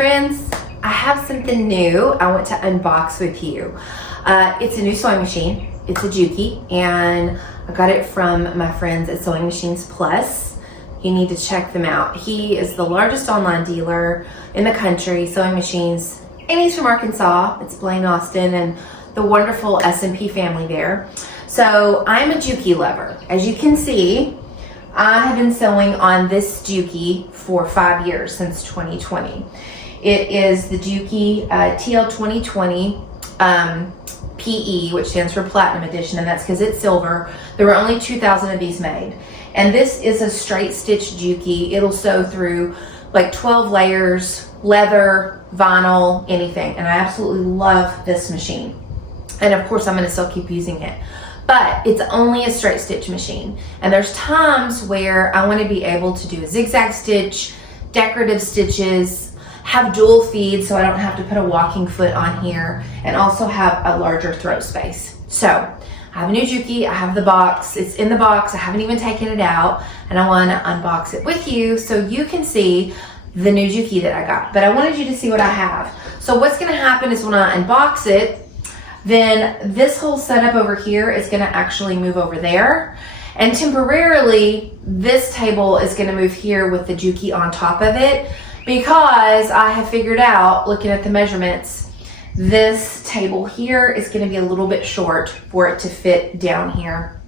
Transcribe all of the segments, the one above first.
friends, I have something new I want to unbox with you. It's a new sewing machine. It's a Juki, and I got it from my friends at Sewing Machines Plus. You need to check them out. He is the largest online dealer in the country, sewing machines, and he's from Arkansas. It's Blaine Austin and the wonderful S&P family there. So I'm a Juki lover. As you can see, I have been sewing on this Juki for 5 years, since 2020. It is the Juki TL2020 PE, which stands for Platinum Edition, and that's because it's silver. There were only 2,000 of these made. And this is a straight stitch Juki. It'll sew through like 12 layers, leather, vinyl, anything. And I absolutely love this machine. And of course I'm gonna still keep using it. But it's only a straight stitch machine. And there's times where I wanna be able to do a zigzag stitch, decorative stitches, have dual feed so I don't have to put a walking foot on here, and also have a larger throat space. So I have a new Juki, I have the box, it's in the box, I haven't even taken it out, and I wanna unbox it with you so you can see the new Juki that I got. But I wanted you to see what I have. So what's gonna happen is when I unbox it, then this whole setup over here is gonna actually move over there. And temporarily, this table is gonna move here with the Juki on top of it, because I have figured out, looking at the measurements, this table here is gonna be a little bit short for it to fit down here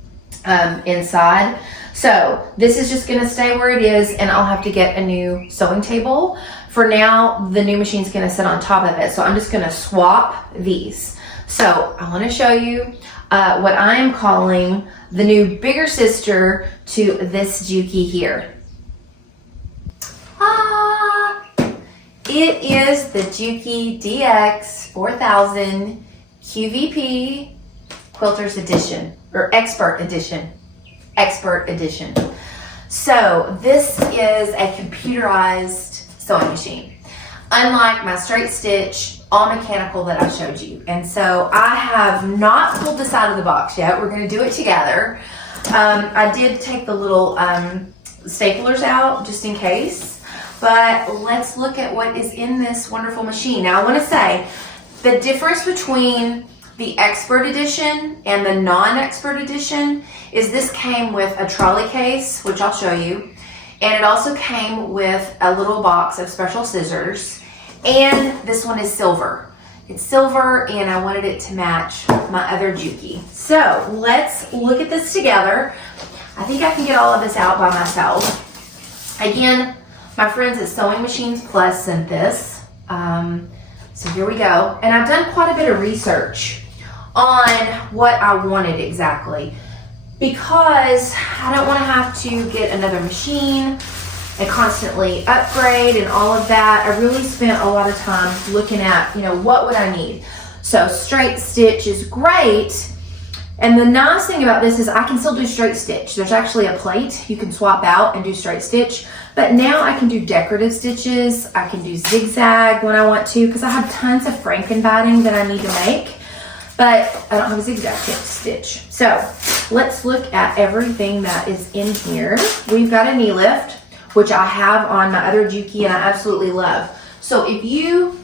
inside. So this is just gonna stay where it is, and I'll have to get a new sewing table. For now, the new machine's gonna sit on top of it, so I'm just gonna swap these. So I wanna show you what I am calling the new bigger sister to this Juki here. It is the Juki DX4000QVP Quilters Edition, or Expert Edition. Expert Edition. So this is a computerized sewing machine. Unlike my straight stitch, all mechanical that I showed you. And so I have not pulled this out of the box yet. We're gonna do it together. I did take the little staplers out just in case. But let's look at what is in this wonderful machine. Now I wanna say, the difference between the Expert Edition and the non-Expert Edition is this came with a trolley case, which I'll show you. And it also came with a little box of special scissors. And this one is silver. It's silver, and I wanted it to match my other Juki. So let's look at this together. I think I can get all of this out by myself. Again, my friends at Sewing Machines Plus sent this. So here we go. And I've done quite a bit of research on what I wanted exactly, because I don't want to have to get another machine and constantly upgrade and all of that. I really spent a lot of time looking at, what would I need? So straight stitch is great. And the nice thing about this is I can still do straight stitch. There's actually a plate you can swap out and do straight stitch. But now I can do decorative stitches. I can do zigzag when I want to, because I have tons of frankenbiting that I need to make, but I don't have a zigzag stitch. So let's look at everything that is in here. We've got a knee lift, which I have on my other Juki and I absolutely love. So if you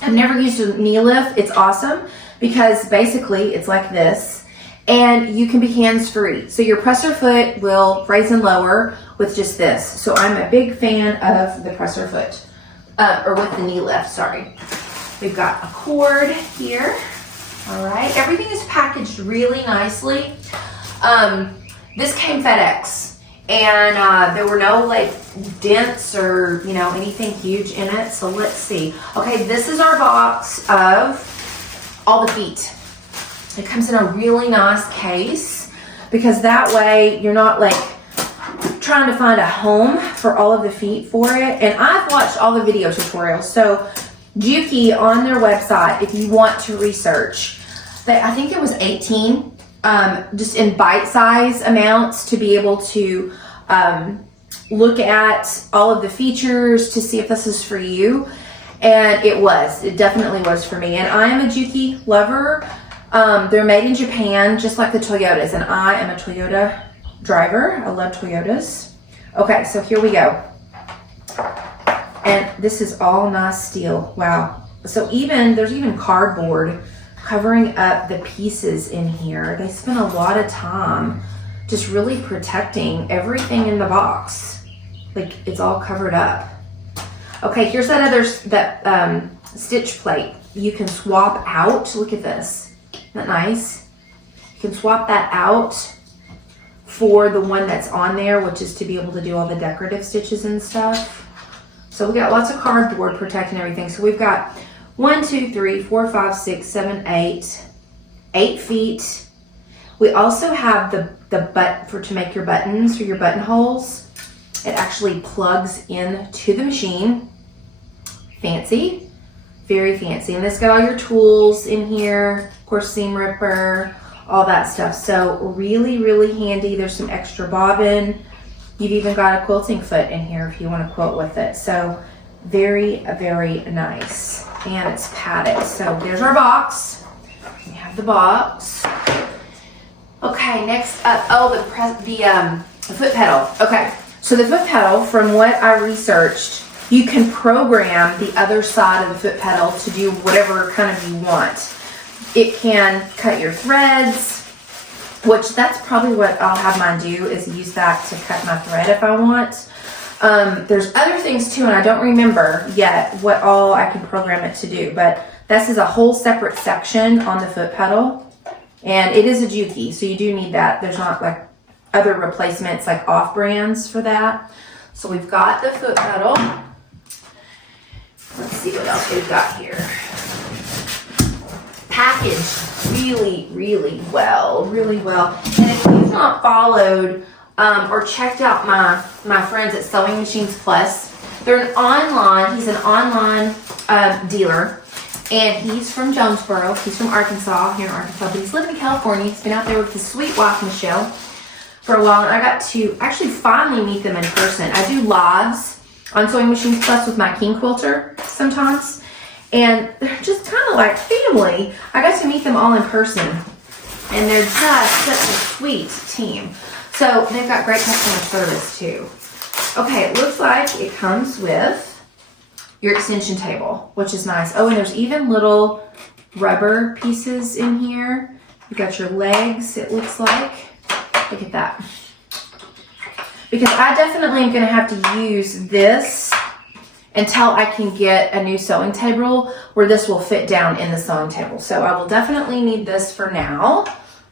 have never used a knee lift, it's awesome, because basically it's like this. And you can be hands-free. So your presser foot will raise and lower with just this. So I'm a big fan of the presser foot, or with the knee lift, sorry. We've got a cord here. All right, everything is packaged really nicely. This came FedEx, and there were no dents or anything huge in it. So let's see. Okay, this is our box of all the feet. It comes in a really nice case, because that way you're not trying to find a home for all of the feet for it. And I've watched all the video tutorials. So Juki, on their website, if you want to research, I think it was 18, just in bite-size amounts, to be able to look at all of the features to see if this is for you. And it definitely was for me. And I am a Juki lover. They're made in Japan, just like the Toyotas, and I am a Toyota driver. I love Toyotas. Okay, so here we go. And this is all nice steel. Wow. So there's even cardboard covering up the pieces in here. They spent a lot of time just really protecting everything in the box. Like it's all covered up. Okay, here's that stitch plate. You can swap out. Look at this. Isn't that nice? You can swap that out for the one that's on there, which is to be able to do all the decorative stitches and stuff. So we got lots of cardboard protecting everything. So we've got 1, 2, 3, 4, 5, 6, 7, 8 feet. We also have the butt to make your buttons or your buttonholes. It actually plugs in to the machine. Fancy, very fancy. And this got all your tools in here, of course, seam ripper, all that stuff. So really, really handy. There's some extra bobbin. You've even got a quilting foot in here if you want to quilt with it. So very, very nice. And it's padded. So there's our box. We have the box. Okay, next up, the foot pedal. Okay, so the foot pedal, from what I researched, you can program the other side of the foot pedal to do whatever kind of you want. It can cut your threads, which that's probably what I'll have mine do, is use that to cut my thread if I want. There's other things too, and I don't remember yet what all I can program it to do, but this is a whole separate section on the foot pedal, and it is a Juki, so you do need that. There's not like other replacements like off brands for that. So we've got the foot pedal. Let's see what else we've got here. Packaged really, really well. And if you've not followed or checked out my friends at Sewing Machines Plus, he's an online dealer, and he's from Jonesboro. He's from Arkansas, here in Arkansas, but he's living in California. He's been out there with his sweet wife, Michelle, for a while, and I got to actually finally meet them in person. I do lives on Sewing Machines Plus with my King Quilter sometimes, and they're just kind of like family. I got to meet them all in person, and they're just such a sweet team. So they've got great customer service too. Okay, it looks like it comes with your extension table, which is nice. Oh, and there's even little rubber pieces in here. You got your legs, it looks like. Look at that. Because I definitely am going to have to use this until I can get a new sewing table where this will fit down in the sewing table. So I will definitely need this for now.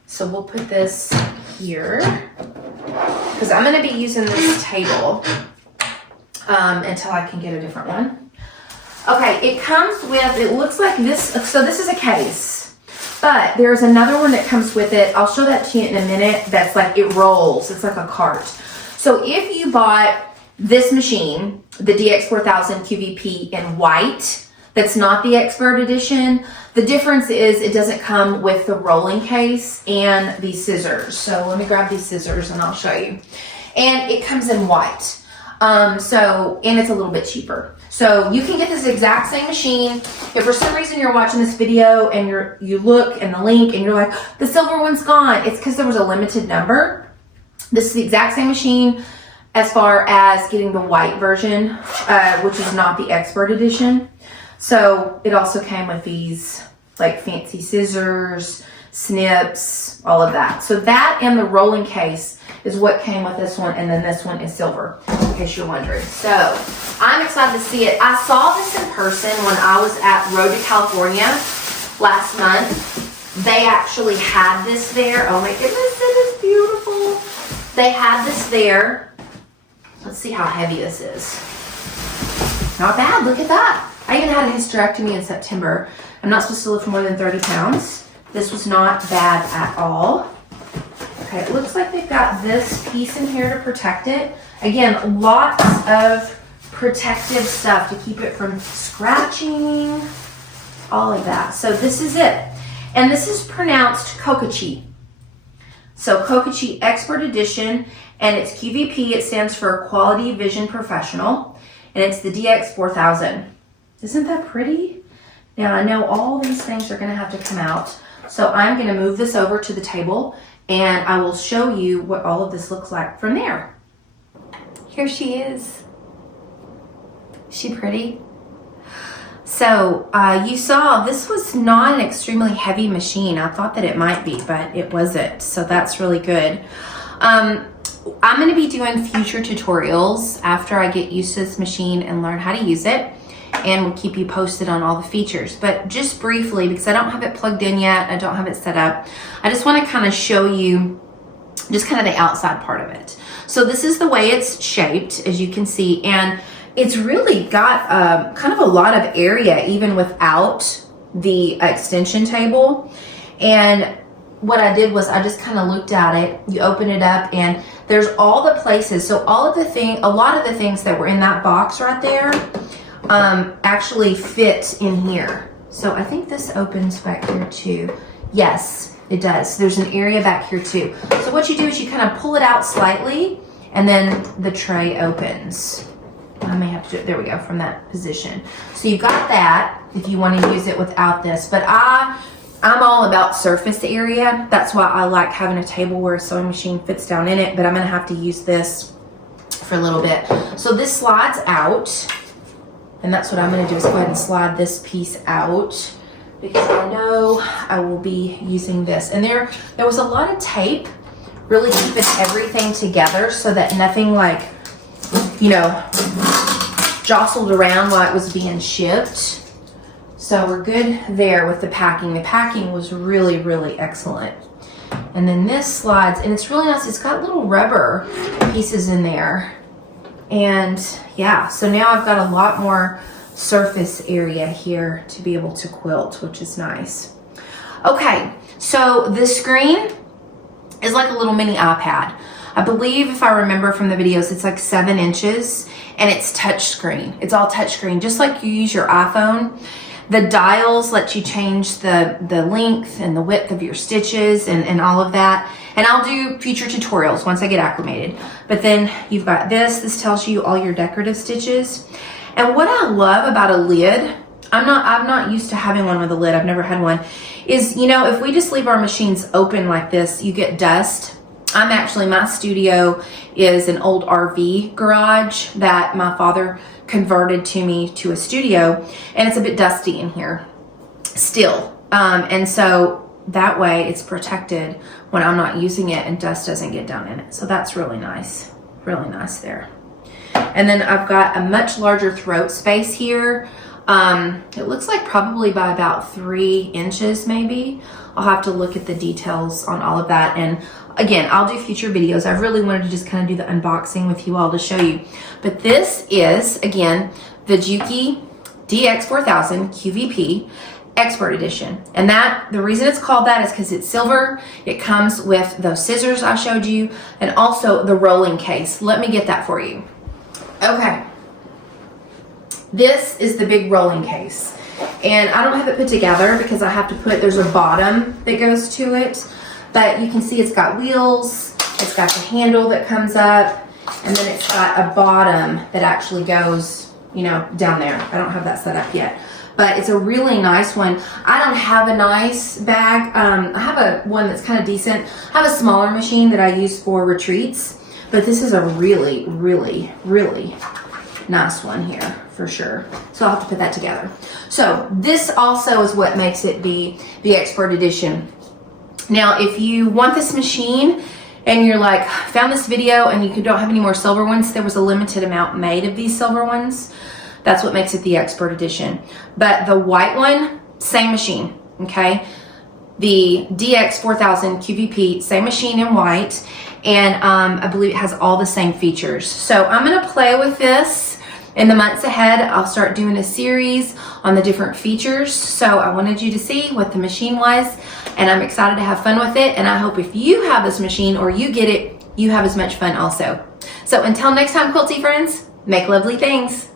So we'll put this here because I'm going to be using this table until I can get a different one. Okay, it comes with, it looks like this, so this is a case, but there's another one that comes with it. I'll show that to you in a minute. That's like, it rolls. It's like a cart. So if you bought this machine, the DX4000QVP in white, that's not the expert edition, the difference is it doesn't come with the rolling case and the scissors. So let me grab these scissors and I'll show you. And it comes in white. And it's a little bit cheaper. So you can get this exact same machine. If for some reason you're watching this video and you look in the link and you're like, the silver one's gone, it's because there was a limited number. This is the exact same machine as far as getting the white version, which is not the expert edition. So it also came with these like fancy scissors, snips, all of that. So that and the rolling case is what came with this one, and then this one is silver, in case you're wondering. So I'm excited to see it. I saw this in person when I was at Road to California last month. They actually had this there. Oh my goodness, it is beautiful. They had this there. Let's see how heavy this is. Not bad, look at that. I even had a hysterectomy in September. I'm not supposed to lift more than 30 pounds. This was not bad at all. Okay, it looks like they've got this piece in here to protect it. Again, lots of protective stuff to keep it from scratching, all of that. So this is it. And this is pronounced Kokachi. So Kokachi Expert Edition, and it's QVP. It stands for Quality Vision Professional, and it's the DX4000. Isn't that pretty? Now I know all these things are gonna have to come out. So I'm gonna move this over to the table and I will show you what all of this looks like from there. Here she is. Is she pretty? So you saw this was not an extremely heavy machine. I thought that it might be, but it wasn't. So that's really good. I'm going to be doing future tutorials after I get used to this machine and learn how to use it. And we'll keep you posted on all the features. But just briefly, because I don't have it plugged in yet, I don't have it set up, I just want to kind of show you just kind of the outside part of it. So this is the way it's shaped, as you can see, and it's really got kind of a lot of area even without the extension table. And what I did was I just kind of looked at it. You open it up and there's all the places. So all of the a lot of the things that were in that box right there actually fit in here. So I think this opens back here too. Yes, it does. There's an area back here too. So what you do is you kind of pull it out slightly and then the tray opens. I may have to do it, there we go, from that position. So you've got that if you want to use it without this, but I'm all about surface area. That's why I like having a table where a sewing machine fits down in it, but I'm gonna have to use this for a little bit. So this slides out, and that's what I'm gonna do is go ahead and slide this piece out because I know I will be using this. And there was a lot of tape really keeping everything together so that nothing like, you know, jostled around while it was being shipped. So we're good there with the packing. The packing was really, really excellent. And then this slides, and it's really nice. It's got little rubber pieces in there. And yeah, so now I've got a lot more surface area here to be able to quilt, which is nice. Okay, so the screen is like a little mini iPad. I believe, if I remember from the videos, it's like 7 inches and it's touch screen. It's all touch screen, just like you use your iPhone. The dials let you change the length and the width of your stitches and all of that. And I'll do future tutorials once I get acclimated. But then you've got this. This tells you all your decorative stitches. And what I love about a lid, I'm not used to having one with a lid. I've never had one. Is, you know, if we just leave our machines open like this, you get dust. My studio is an old RV garage that my father converted to a studio, and it's a bit dusty in here still. And so that way it's protected when I'm not using it and dust doesn't get down in it. So that's really nice there. And then I've got a much larger throat space here. It looks like probably by about 3 inches maybe. I'll have to look at the details on all of that. And again, I'll do future videos. I really wanted to just kind of do the unboxing with you all to show you. But this is, again, the Juki DX4000QVP Expert Edition. And the reason it's called that is because it's silver. It comes with those scissors I showed you and also the rolling case. Let me get that for you. Okay. This is the big rolling case. And I don't have it put together because I have to there's a bottom that goes to it. But you can see it's got wheels, it's got the handle that comes up, and then it's got a bottom that actually goes, you know, down there. I don't have that set up yet. But it's a really nice one. I don't have a nice bag. I have one that's kind of decent. I have a smaller machine that I use for retreats. But this is a really, really, really nice one here for sure. So I'll have to put that together. So this also is what makes it the Expert Edition. Now, if you want this machine and you're like, found this video and you don't have any more silver ones, there was a limited amount made of these silver ones. That's what makes it the Expert Edition. But the white one, same machine, okay? The DX4000QVP, same machine in white. And I believe it has all the same features. So I'm gonna play with this in the months ahead. I'll start doing a series on the different features. So I wanted you to see what the machine was, and I'm excited to have fun with it. And I hope if you have this machine or you get it, you have as much fun also. So until next time, quilty friends, make lovely things.